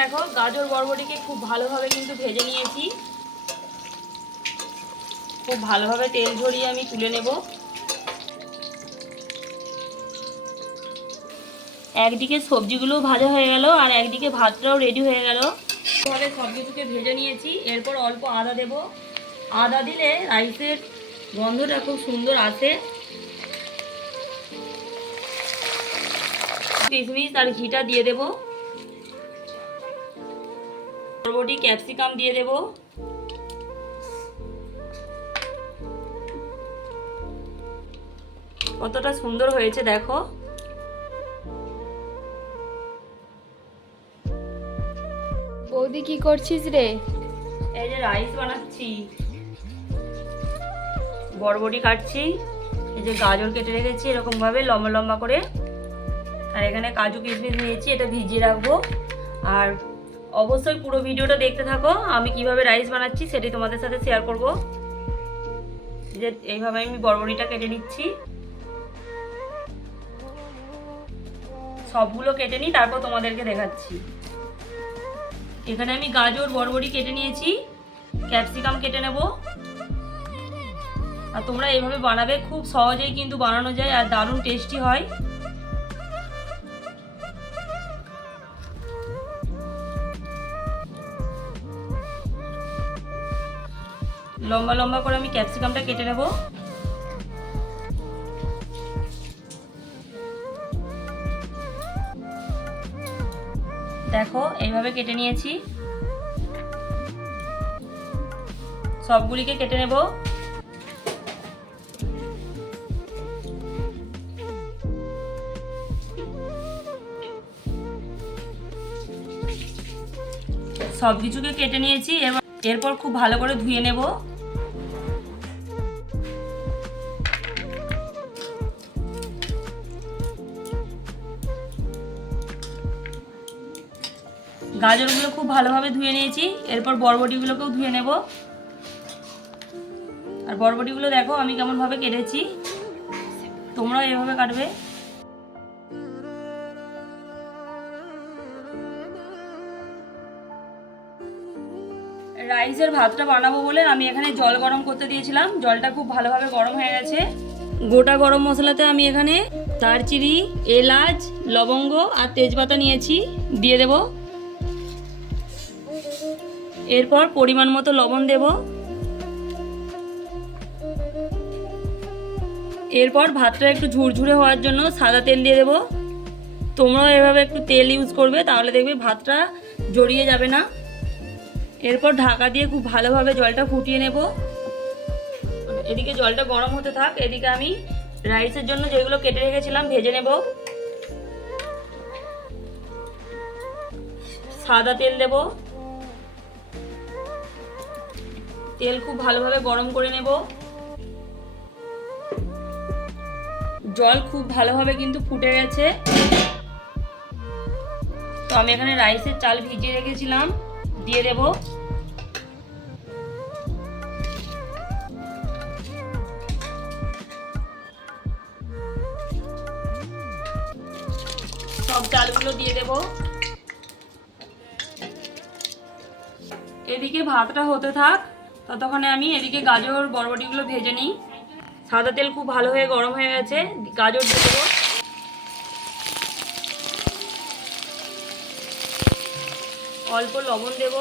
দেখো, গাজর বরবটিকে খুব ভালোভাবে কিন্তু ভেজে নিয়েছি। খুব ভালোভাবে তেল ঝরিয়ে আমি তুলে নেব। একদিকে সবজিগুলো ভাজা হয়ে গেল, আর একদিকে ভাতটাও রেডি হয়ে গেল। ভাবে সব কিছুকে ভেজে নিয়েছি, এরপর অল্প আদা দেব। আদা দিলে রাইসের গন্ধটা খুব সুন্দর আসে। কিশমিশ আর ঘিটা দিয়ে দেব। বরবটি ক্যাপসিকাম দিয়ে দেব। কতটা সুন্দর হয়েছে দেখো। বৌদি কি করছিস রে? এই যে রাইস বানাচ্ছি। বরবটি কাটছি। এই যে গাজর কেটে রেখেছি এরকম ভাবে লম্বা লম্বা করে। আর এখানে কাজু কিশমিশ নিয়েছি এটা ভিজিয়ে রাখব। আর অবশ্যই পুরো ভিডিওটা দেখতে থাকো। আমি কীভাবে রাইস বানাচ্ছি সেটি তোমাদের সাথে শেয়ার করব। যে এইভাবে আমি বরবটিটা কেটে নিচ্ছি। সবগুলো কেটে নিই, তারপর তোমাদেরকে দেখাচ্ছি। এখানে আমি গাজর, বরবটি কেটে নিয়েছি। ক্যাপসিকাম কেটে নেব। আর তোমরা এইভাবে বানাবে, খুব সহজেই কিন্তু বানানো যায় আর দারুণ টেস্টি হয়। লম্বা লম্বা করে আমি ক্যাপসিকামটা কেটে নেব। দেখো, এইভাবে কেটে নিয়েছি। সবগুলিকে কেটে নেব। সব কিছুকে কেটে নিয়েছি, এবার এরপর খুব ভালো করে ধুয়ে নেব। গাজরগুলো খুব ভালোভাবে ধুয়ে নিয়েছি। এরপর বরবটিগুলোকেও ধুয়ে নেব। আর বরবটিগুলো দেখো, আমি কেমনভাবে কেটেছি। তোমরাও এভাবে কাটবে। রাইসের ভাতটা বানাবো বলে আমি এখানে জল গরম করতে দিয়েছিলাম। জলটা খুব ভালোভাবে গরম হয়ে গেছে। গোটা গরম মশলাতে আমি এখানে দারচিনি, এলাচ, লবঙ্গ আর তেজপাতা নিয়েছি। দিয়ে দেব। এরপর পরিমাণ মতো লবণ দেব। এরপর ভাতটা একটু ঝুরঝুরে হওয়ার জন্য সাদা তেল দিয়ে দেব। তোমরাও এভাবে একটু তেল ইউজ করবে, তাহলে দেখবে ভাতটা জড়িয়ে যাবে না। এরপর ঢাকা দিয়ে খুব ভালোভাবে জলটা ফুটিয়ে নেব। এদিকে জলটা গরম হতে থাক, এদিকে আমি রাইসের জন্য যেগুলো কেটে রেখেছিলাম ভেজে নেব। সাদা তেল দেব। তেল খুব ভালোভাবে গরম করে নেব। জল খুব ভালোভাবে কিন্তু ফুটে গেছে। তো আমি এখানে রাইসের চাল ভিজিয়ে রেখেছিলাম, দিয়ে দেব। সব চালগুলো দিয়ে দেব। এদিকে ভাতটা হতে থাক। ততক্ষণে আমি এদিকে গাজর, বরবটিগুলো ভেজে নিই। সাদা তেল খুব ভালো হয়ে গরম হয়ে গেছে, গাজর দিয়ে দেবো। অল্প লবণ দেব।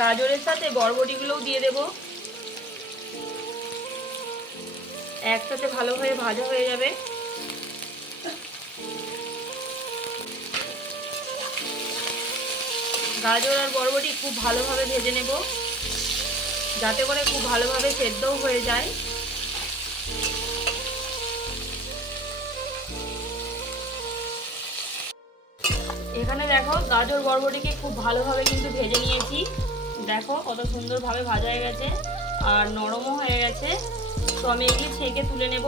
গাজরের সাথে বরবটিগুলোও দিয়ে দেব। একসাথে ভালো হয়ে ভাজা হয়ে যাবে। গাজর আর বরবটি খুব ভালোভাবে ভেজে নেব। যাতে করে খুব ভালোভাবে সেদ্ধও হয়ে যায়। এখানে দেখো গাজর বরবটিকে খুব ভালোভাবে কিন্তু ভেজে নিয়েছি। দেখো কত সুন্দরভাবে ভাজা হয়ে গেছে আর নরমও হয়ে গেছে। তো আমি এগুলি ছেঁকে তুলে নেব।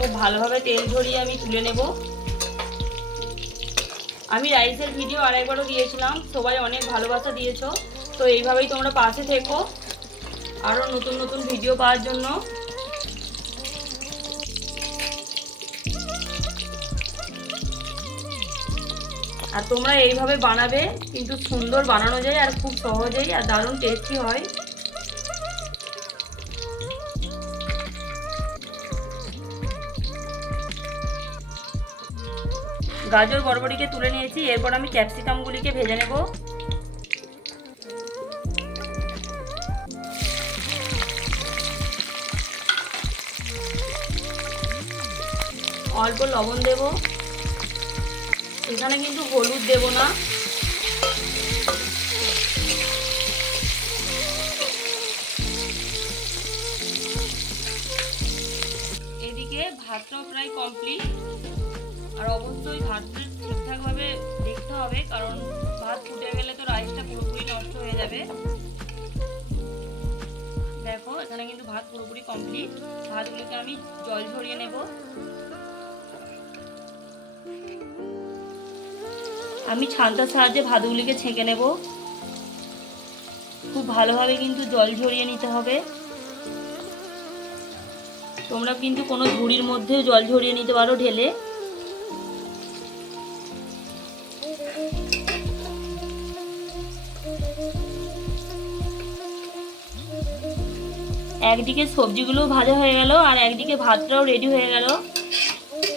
খুব ভালোভাবে তেল ঝরিয়ে আমি তুলে নেব। আমি রাইসের ভিডিও আরেকবারও দিয়েছিলাম, সবাই অনেক ভালোবাসা দিয়েছ। তো এইভাবেই তোমরা পাশে থেকো, আরও নতুন নতুন ভিডিও পাওয়ার জন্য। আর তোমরা এইভাবে বানাবে, কিন্তু সুন্দর বানানো যায় আর খুব সহজেই আর দারুণ টেস্টি হয়। গাজর, বরবটিকে তুলে নিয়েছি। এরপর আমি ক্যাপসিকামগুলিকে ভেজে নেব। অল্প লবণ দেব। এখানে কিন্তু হলুদ দেব না। এদিকে ভাতটাও প্রায় কমপ্লিট আর অবশ্যই ভাতটা ঠিকঠাকভাবে দেখতে হবে, কারণ ভাত ফুটে গেলে তো রাইসটা পুরোপুরি নষ্ট হয়ে যাবে। দেখো, এখানে কিন্তু ভাত পুরোপুরি কমপ্লিট ভাতগুলোকে আমি জল ঝরিয়ে নেব। আমি ছানটার সাহায্যে ভাতগুলিকে ছেঁকে নেব। খুব ভালোভাবে কিন্তু জল ঝরিয়ে নিতে হবে। তোমরা কিন্তু কোনো ঝুড়ির মধ্যেও জল ঝরিয়ে নিতে পারো ঢেলে। একদিকে সবজিগুলো ভাজা হয়ে গেল আর একদিকে ভাতটাও রেডি হয়ে গেল।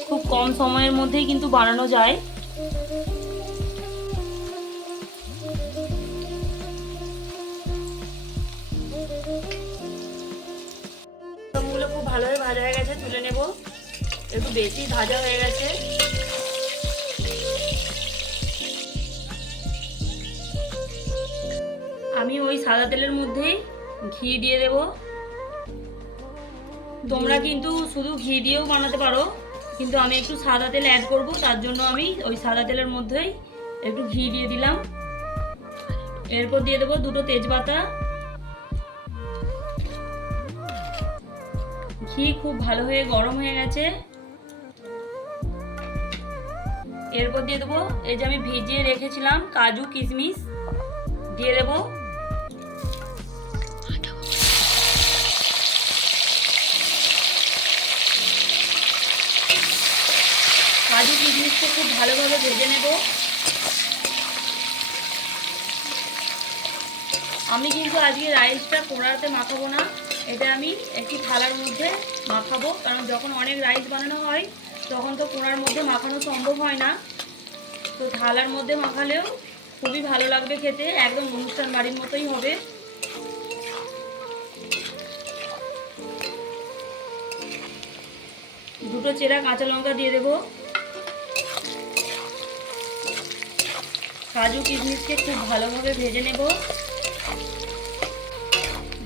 খুব কম সময়ের মধ্যেই কিন্তু বানানো যায়। সবগুলো খুব ভালোভাবে ভাজা হয়ে গেছে, তুলে নেব। একটু বেশি ভাজা হয়ে গেছে। আমি ওই সাদা তেলের মধ্যেই ঘি দিয়ে দেব। তোমরা কিন্তু শুধু ঘি দিয়েও বানাতে পারো, কিন্তু আমি একটু সাদা তেল অ্যাড করব, তার জন্য আমি ওই সাদা তেলের মধ্যেই একটু ঘি দিয়ে দিলাম। এরপর দিয়ে দেবো দুটো তেজপাতা। ঘি খুব ভালো হয়ে গরম হয়ে গেছে। এরপর দিয়ে দেবো, এই যে আমি ভিজিয়ে রেখেছিলাম কাজু কিশমিশ, দিয়ে দেবো কিশমিশকে খুব ভালোভাবে ভেজে নেব। আমি কিন্তু আজকে রাইসটা কোড়াতে মাখাবো না, এটা আমি একটি থালার মধ্যে মাখাবো, কারণ যখন অনেক রাইস বানানো হয়, তখন তো কোড়ার মধ্যে মাখানো সম্ভব হয় না। তো থালার মধ্যে মাখালেও খুবই ভালো লাগবে খেতে, একদম অনুষ্ঠান বাড়ির মতোই হবে। দুটো চেরা কাঁচা লঙ্কা দিয়ে দেবো। কাজু কিশমিশকে খুব ভালোভাবে ভেজে নেব।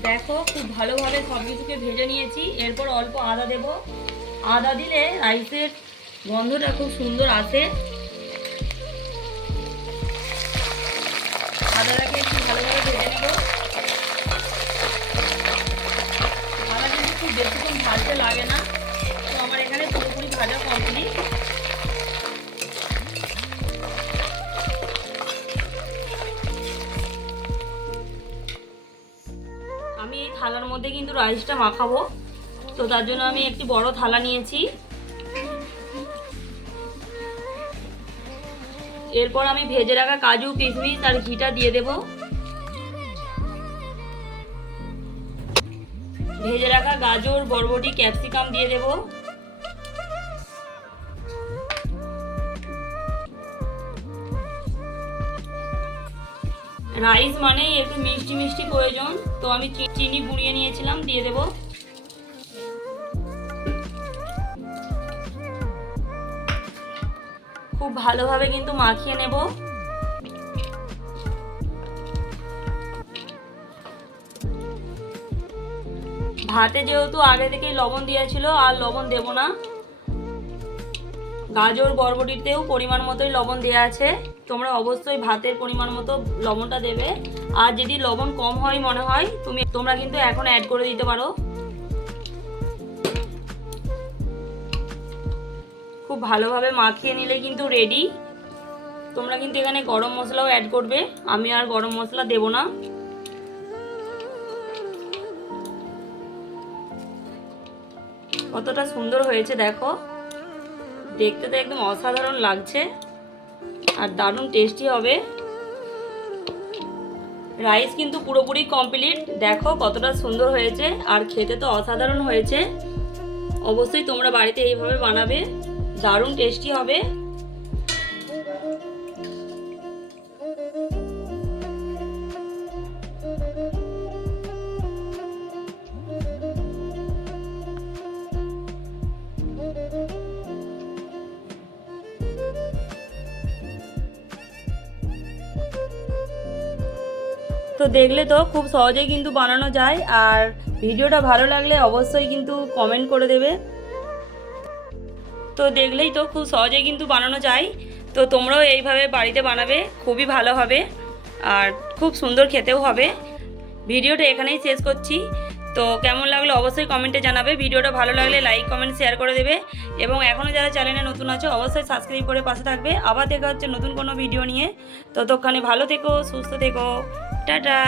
দেখো, খুব ভালোভাবে সব কিছুকে ভেজে নিয়েছি। এরপর অল্প আদা দেব। আদা দিলে রাইসের গন্ধটা খুব সুন্দর আসে। আদাটাকে একটু ভালোভাবে ভেজে নেব। আদা কিন্তু খুব বেশিক্ষণ ভাজতে লাগে না, তো আমার এখানে পুরোপুরি ভাজা কমপ্লিট কিন্তু রাইসটা মাখাবো। তো তার জন্য আমি একটি বড় থালা নিয়েছি। এরপর আমি ভেজে রাখা কাজু, কিশমিশ আর ঘিটা দিয়ে দেব। ভেজে রাখা গাজর, বরবটি, ক্যাপসিকাম দিয়ে দেব। রাইস মানেই একটু মিষ্টি মিষ্টি প্রয়োজন। তো আমি চিনি গুঁড়িয়ে নিয়েছিলাম, দিয়ে দেব। খুব ভালোভাবে কিন্তু মাখিয়ে নেব। ভাতে যেহেতু আগে থেকেই লবণ দিয়েছিল, আর লবণ দেব না। গাজর, বরবটিতেও পরিমাণ মতোই লবণ দেওয়া আছে। তোমরা অবশ্যই ভাতের পরিমাণ মতো লবণটা দেবে। আর যদি লবণ কম হয় মনে হয়, তুমি, তোমরা কিন্তু এখন অ্যাড করে দিতে পারো। খুব ভালোভাবে মাখিয়ে নিলে কিন্তু রেডি তোমরা কিন্তু এখানে গরম মশলাও অ্যাড করবে। আমি আর গরম মশলা দেব না। কতটা সুন্দর হয়েছে, দেখো। দেখতে তো একদম অসাধারণ লাগছে। আর দারুণ টেস্টি হবে। রাইস কিন্তু পুরোপুরি কমপ্লিট দেখো কতটা সুন্দর হয়েছে। আর খেতে তো অসাধারণ হয়েছে। অবশ্যই তোমরা বাড়িতে এইভাবে বানাবে। দারুণ টেস্টি হবে। তো দেখলে তো খুব সহজেই কিন্তু বানানো যায়। আর ভিডিওটা ভালো লাগলে অবশ্যই কিন্তু কমেন্ট করে দেবে। তো দেখলেই তো খুব সহজেই কিন্তু বানানো যায়। তো তোমরাও এইভাবে বাড়িতে বানাবে, খুবই ভালো হবে। আর খুব সুন্দর খেতেও হবে। ভিডিওটা এখানেই শেষ করছি। তো কেমন লাগল অবশ্যই কমেন্টে জানাবে। ভিডিওটা ভালো লাগলে লাইক কমেন্ট শেয়ার করে দেবে। এবং এখনও যারা চ্যানেলে নতুন আছে, অবশ্যই সাবস্ক্রাইব করে পাশে থাকবে। আবার দেখা হচ্ছে নতুন কোনো ভিডিও নিয়ে। ততক্ষণে ভালো থেকো, সুস্থ থেকো। টাটা।